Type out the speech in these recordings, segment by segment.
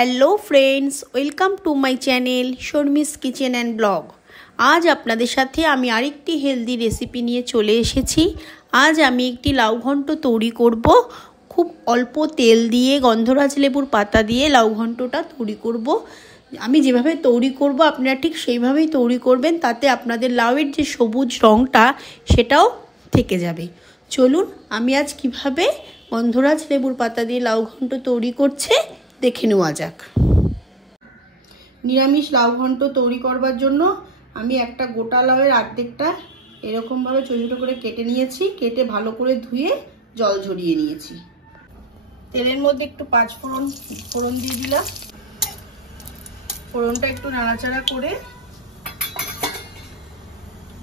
Hello friends, welcome to my channel Sharmi's kitchen and blog. আজ আপনাদের সাথে আমি আরেকটি হেলদি রেসিপি নিয়ে চলে এসেছি। আজ আমি একটি লাউ ঘন্ট তৈরি করব। খুব অল্প তেল দিয়ে গন্ধরাজ লেবুর পাতা দিয়ে লাউ ঘন্টটা তৈরি করব। আমি যেভাবে তৈরি করব আপনারা ঠিক সেইভাবেই তৈরি করবেন, তাতে আপনাদের লাউয়ের যে সবুজ রঙটা সেটাও থেকে যাবে। চলুন আমি আজ কিভাবে গন্ধরাজ লেবুর পাতা দিয়ে লাউ ঘন্ট তৈরি করছে দেখে নেওয়া যাক। নিরামিষ লাউ ঘন্ট তৈরি করবার জন্য আমি একটা গোটা লাউয়ের অর্ধেকটা এরকমভাবে ছোটো ছোটো করে কেটে নিয়েছি। কেটে ভালো করে ধুয়ে জল ঝরিয়ে নিয়েছি। তেলের মধ্যে একটু পাঁচ ফোড়ন দিয়ে দিলাম। ফোড়নটা একটু নাড়াচাড়া করে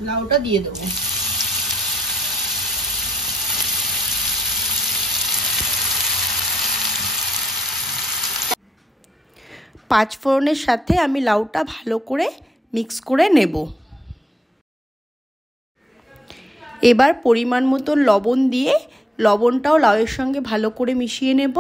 লাউটা দিয়ে দেবো। পাঁচ ফোড়নের সাথে আমি লাউটা ভালো করে মিক্স করে নেব। এবার পরিমাণ মতো লবণ দিয়ে লবণটাও লাউয়ের সঙ্গে ভালো করে মিশিয়ে নেব।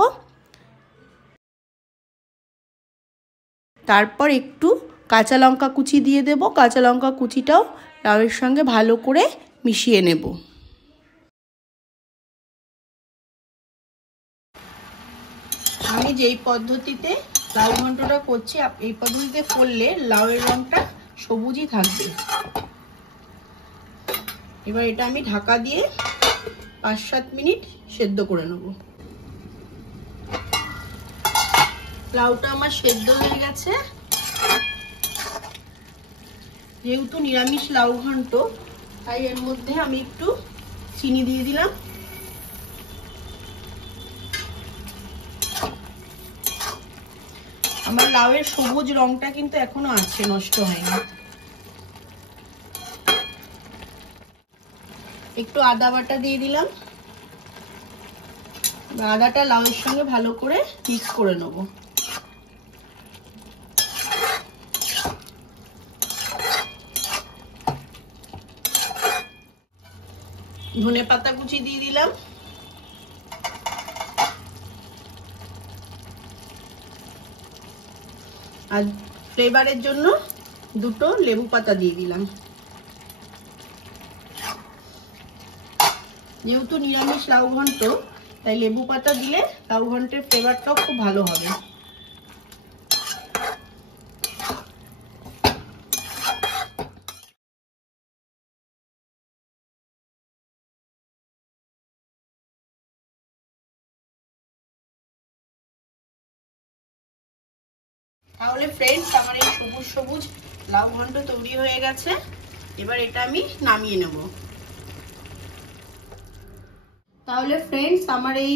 তারপর একটু কাঁচা লঙ্কা কুচি দিয়ে দেব। কাঁচা লঙ্কা কুচিটাও লাউয়ের সঙ্গে ভালো করে মিশিয়ে নেব। আমি যেই পদ্ধতিতে লাউ ঘন্টটা করছি, এই পদ্ধতিতে করলে লাউয়ের রংটা সবুজই থাকবে। এবার এটা আমি ঢাকা দিয়ে 5-7 মিনিট সেদ্ধ করে নেব। লাউটা আমার সেদ্ধ হয়ে গেছে। যেহেতু নিরামিষ লাউ ঘন্ট, তাই এর মধ্যে আমি একটু চিনি দিয়ে দিলাম। আমার লাউয়ের সবুজ রংটা কিন্তু এখনো আছে, নষ্ট হয়নি। একটু আদা বাটা দিয়ে দিলাম। আদাটা লাউয়ের সঙ্গে ভালো করে মিক্স করে নেব। ধনে পাতা কুচি দিয়ে দিলাম। আর ফ্লেভারের জন্য 2টো লেবু পাতা দিয়ে দিলাম। যেহেতু নিরামিষ লাউ ঘন্ট, তাই লেবু পাতা দিলে লাউ ঘন্টের ফ্লেভারটাও খুব ভালো হবে। তাহলে ফ্রেন্ডস, আমার এই সবুজ সবুজ লাউ ঘন্ট তৈরি হয়ে গেছে। এবার এটা আমি নামিয়ে নেব। তাহলে ফ্রেন্ডস, আমার এই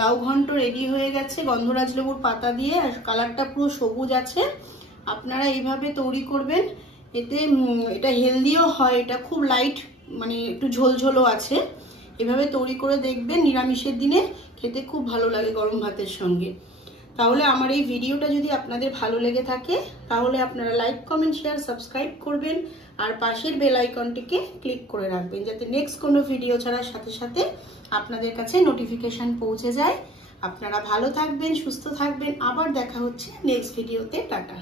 লাউ ঘন্ট রেডি হয়ে গেছে গন্ধরাজ লেবুর পাতা দিয়ে। আর কালারটা পুরো সবুজ আছে। আপনারা এইভাবে তৈরি করবেন, এতে এটা হেলদিও হয়। এটা খুব লাইট, মানে একটু ঝোলঝোলও আছে। এভাবে তৈরি করে দেখবেন, নিরামিষের দিনে খেতে খুব ভালো লাগে গরম ভাতের সঙ্গে। তাহলে আমার এই ভিডিওটা যদি আপনাদের ভালো লেগে থাকে, তাহলে আপনারা লাইক, কমেন্ট, শেয়ার, সাবস্ক্রাইব করবেন। আর পাশের বেল আইকনটিকে ক্লিক করে রাখবেন, যাতে নেক্সট কোনো ভিডিও ছাড়ার সাথে সাথে আপনাদের কাছে নোটিফিকেশন পৌঁছে যায়। আপনারা ভালো থাকবেন, সুস্থ থাকবেন। আবার দেখা হচ্ছে নেক্সট ভিডিওতে। টাটা।